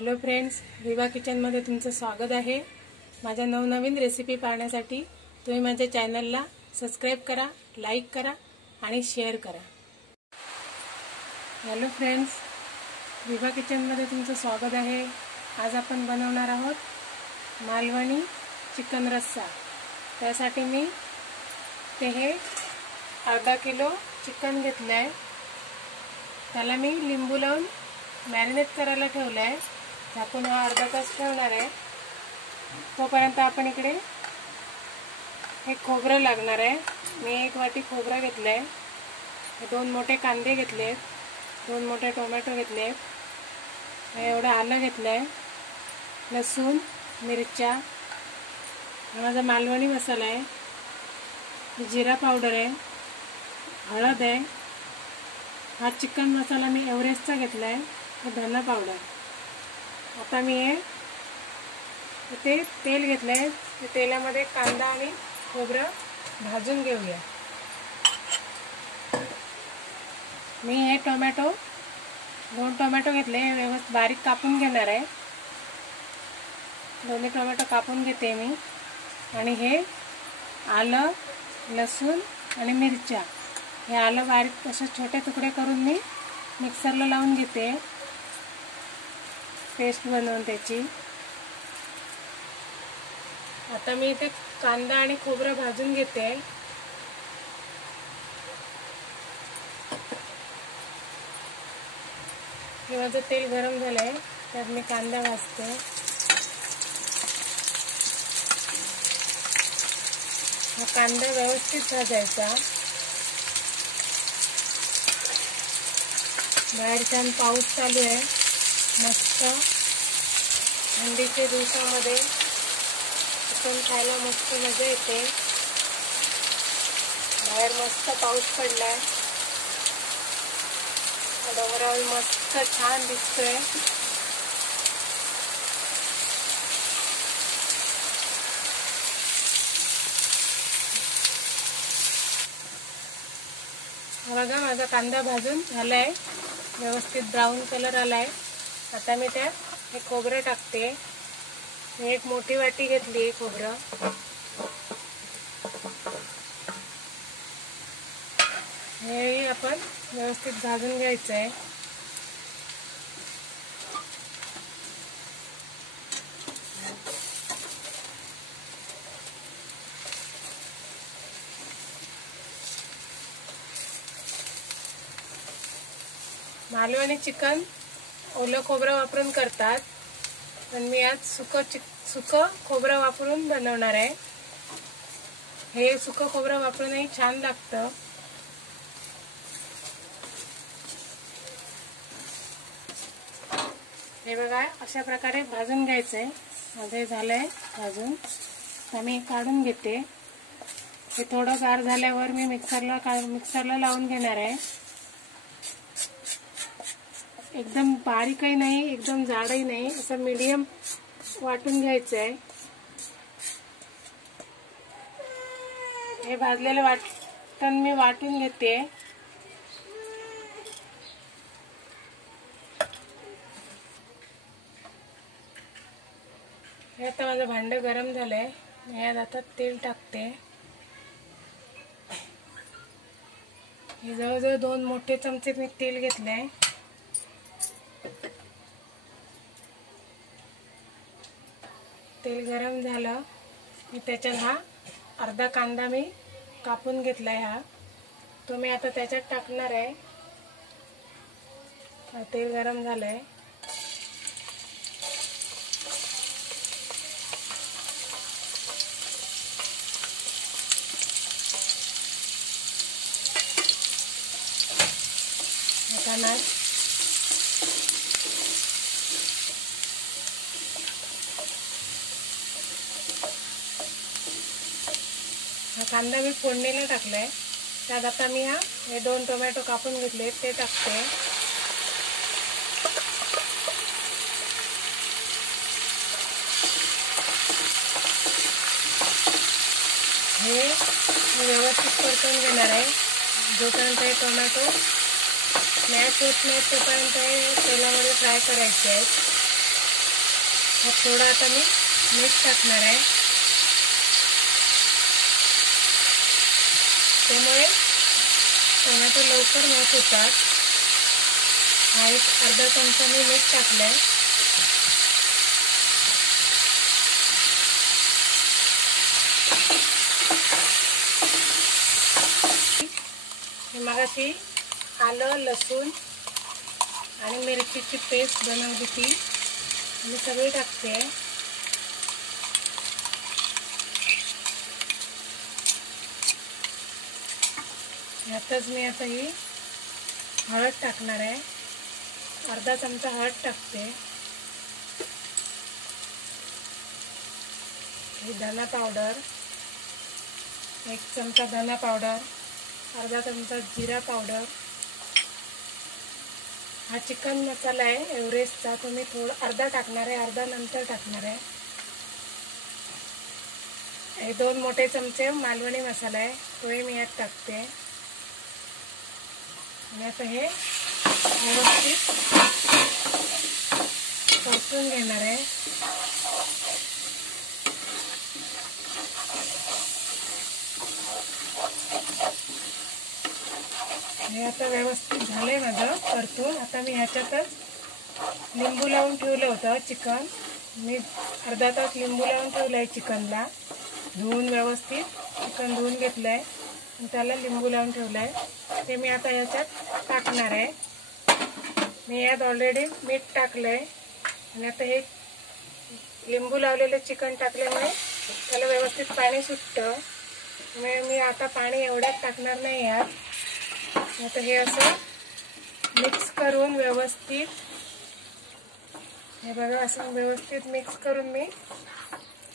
Hello friends, विवा किचनमध्ये तुमचं स्वागत आहे। माझ्या नवनवीन रेसिपी पाहण्यासाठी तुम्ही माझ्या चॅनलला सबस्क्राइब करा, लाईक करा आणि शेअर करा। हॅलो फ्रेंड्स, विवा किचनमध्ये तुमचं स्वागत आहे। आज आपण बनवणार आहोत मालवणी चिकन रस्सा। त्यासाठी मी हे अर्धा किलो चिकन घेतलं आहे। त्याला मी लिंबू लावून मॅरिनेट करायला ठेवलं आहे। झाकून अर्धा तास ठेवणार आहे। तोपर्यंत आपण इकडे हे खोबरं लागणार आहे। मी एक वाटी खोबरं घेतलं आहे। दोन मोठे कांदे घेतले, दोन मोठे टोमॅटो घेतले, एवढं आलं घेतलं आहे, लसूण, मिरच्या, माझा मालवणी मसाला आहे, जिरा पावडर आहे, हळद आहे, हा चिकन मसाला मी एव्हरेस्टचा घेतला आहे, धना पावडर। आता मी इथे तेल घेतलं आहे। तेलामध्ये कांदा आणि खोबरं भाजून घेऊया। मी हे दोन टोमॅटो घेतले, व्यवस्थित बारीक कापून घेणार आहे। दोन्ही टोमॅटो कापून घेते मी। आणि हे आलं, लसूण आणि मिरच्या, हे आलं बारीक असे छोटे तुकडे करून मी मिक्सरला लावून घेते, पेस्ट बनवून त्याची। आता मी इथे कांदा आणि खोबरं भाजून घेते। हे माझं तेल गरम झालंय, त्यात मी कांदा भाजते। हा कांदा व्यवस्थित भाजायचा। बाहेर छान पाऊस चालू आहे, मस्त थंडीच्या दिवसामध्ये चिकन खायला मस्त मजा येते। बाहेर मस्त पाऊस पडलाय, डोंगरावर मस्त छान दिसतोय। बघा माझा कांदा भाजून झालाय, व्यवस्थित ब्राऊन कलर आलाय। आता मी त्यात हे खोबरं टाकते। मी एक मोठी वाटी घेतली खोबरं। हे आपण व्यवस्थित भाजून घ्यायचं आहे। मालवणी चिकन ओलं खोबरं वापरून करतात, पण मी आज सुकं खोबरं वापरून बनवणार आहे। हे सुकं खोबरं वापरूनही छान लागतं। हे बघा अशा प्रकारे भाजून घ्यायचंय। माझे झालंय भाजून, आता मी काढून घेते। हे थोडं गार झाल्यावर मी मिक्सरला लावून घेणार आहे। एकदम बारीकही नाही, एकदम जाडही नाही, असं मीडियम वाटून घ्यायचं आहे। हे भाजलेलं वाटण मी वाटून घेते। हे आता माझं भांडं गरम झालंय, यात आता तेल टाकते। हे जवळजवळ 2 मोठे चमचे मी तेल घेतलंय। तेल गरम झालं की त्याच्यात हा अर्धा कांदा मी कापून घेतलाय, तो मी आता त्याच्यात टाकणार आहे। तेल गरम झालंय। आता हा कांदा मी फोडणीला टाकलाय, त्यात आता मी हे 2 टोमॅटो कापून घेतले ते टाकते। हे व्यवस्थित परतून घेणार आहे। जोपर्यंत हे टोमॅटो स्मॅश होत नाही तोपर्यंत हे तेलामध्ये फ्राय करायचे आहेत। थोडं आता मी मीठ टाकणार आहे, त्यामुळे टोमॅटो लवकर मऊ होतात. हा एक अर्धा चमचा मी मीठ टाकलंय. मगाशी आलं लसूण आणि मिरचीची पेस्ट बनवली ती मी सगळी टाकते. यातच मी आता ही हळद टाकणार आहे. अर्धा चमचा हळद टाकते. ही धना पावडर, 1 चमचा धना पावडर, अर्धा चमचा जिरा पावडर. हा चिकन मसाला आहे एव्हरेस्टचा, तो मी अर्धा टाकणार आहे, अर्धा नंतर टाकणार आहे. हे 2 मोठे चमचे मालवणी मसाला आहे, तोही मी यात टाकते. आणि आता हे व्यवस्थित परतून घेणार आहे. हे आता व्यवस्थित झालंय माझं परतून. आता मी ह्याच्यातच लिंबू लावून ठेवलं होतं चिकन. मी अर्धा तास लिंबू लावून ठेवलं आहे चिकनला. धुवून व्यवस्थित चिकन धुवून घेतलं आहे आणि त्याला लिंबू लावून ठेवलं आहे. ते मी आता ह्याच्यात टाकणार आहे. मी यात ऑलरेडी मीठ टाकलं आहे आणि आता हे लिंबू लावलेलं चिकन टाकल्यामुळे त्याला व्यवस्थित पाणी सुटतं. त्यामुळे मी आता पाणी एवढ्यात टाकणार नाही यात. आता हे असं मिक्स करून व्यवस्थित, हे बघा असं व्यवस्थित मिक्स करून मी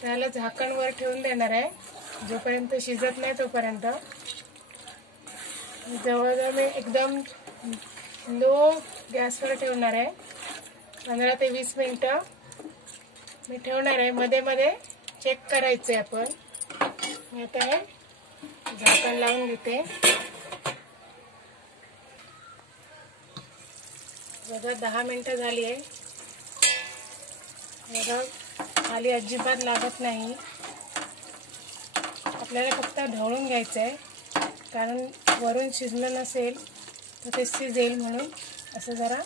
त्याला झाकणवर ठेवून देणार आहे जोपर्यंत शिजत नाही तोपर्यंत. जवळजवळ मी एकदम लो गॅसवर ठेवणार आहे. 15 ते 20 मिनिटं मी ठेवणार आहे. मध्ये मध्ये चेक करायचं आहे आपण. मी आता हे झाकण लावून घेते. बघा 10 मिनिटं झाली आहे. बघा खाली अजिबात लागत नाही. आपल्याला फक्त ढवळून घ्यायचं आहे, कारण वरून शिजलं नसेल तर ते शिजेल, म्हणून असं जरा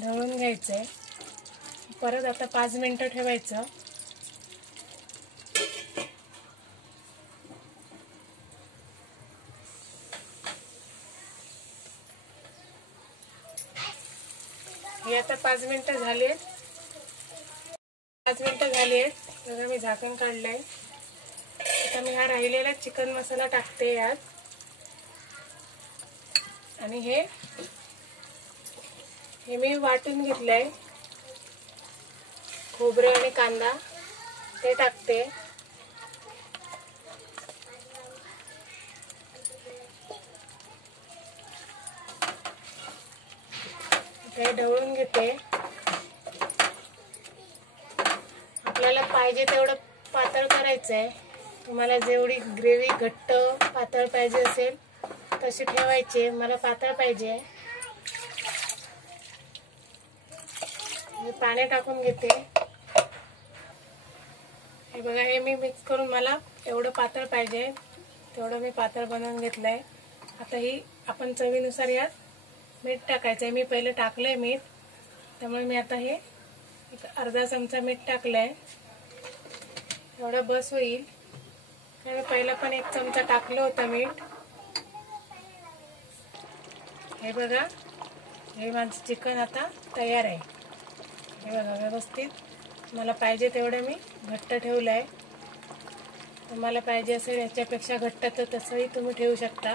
ढवळून घ्यायचं आहे. परत आता 5 मिनिटं ठेवायचं. हे आता 5 मिनिटं झाली आहेत. 5 मिनिटं झाली आहेत. बघा मी झाकण काढलंय. आता मी हा राहिलेला चिकन मसाला टाकते यात. आणि हे मी वाटून घेतलंय खोबरं आणि कांदा, ते टाकते. हे ढवळून घेते. आपल्याला पाहिजे तेवढं पातळ करायचं आहे. तुम्हाला जेवढी ग्रेव्ही घट्ट पातळ पाहिजे असेल तशी ठेवायची. मला पातळ पाहिजे. मी पाणी टाकून घेते. हे बघा हे मी मिक्स करून मला एवढं पातळ पाहिजे तेवढं मी पातळ बनवून घेतलंय. आता ही आपण चवीनुसार यात मीठ टाकायचं आहे. मी पहिले टाकलंय मीठ, त्यामुळे मी आता हे अर्धा चमचा मीठ टाकलंय. एवढं बस होईल. मी पहिला पण 1 चमचा टाकलं होतं मीठ. हे बघा हे माझं चिकन आता तयार आहे. हे बघा व्यवस्थित मला पाहिजे तेवढं मी घट्ट ठेवलं आहे. तुम्हाला पाहिजे असेल याच्यापेक्षा घट्ट तर तसंही तुम्ही ठेवू शकता.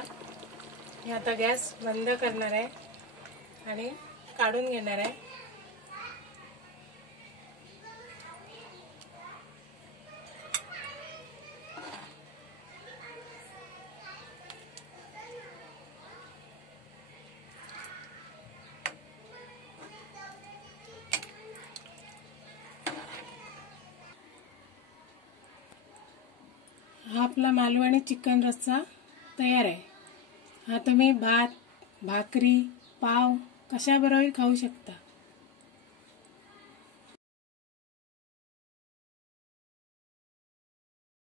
मी आता गॅस बंद करणार आहे आणि काढून घेणार आहे. हा आपला मालवणी चिकन रस्सा तयार आहे. हा तुम्ही भात, भाकरी, पाव कशाबरोबर खाऊ शकता.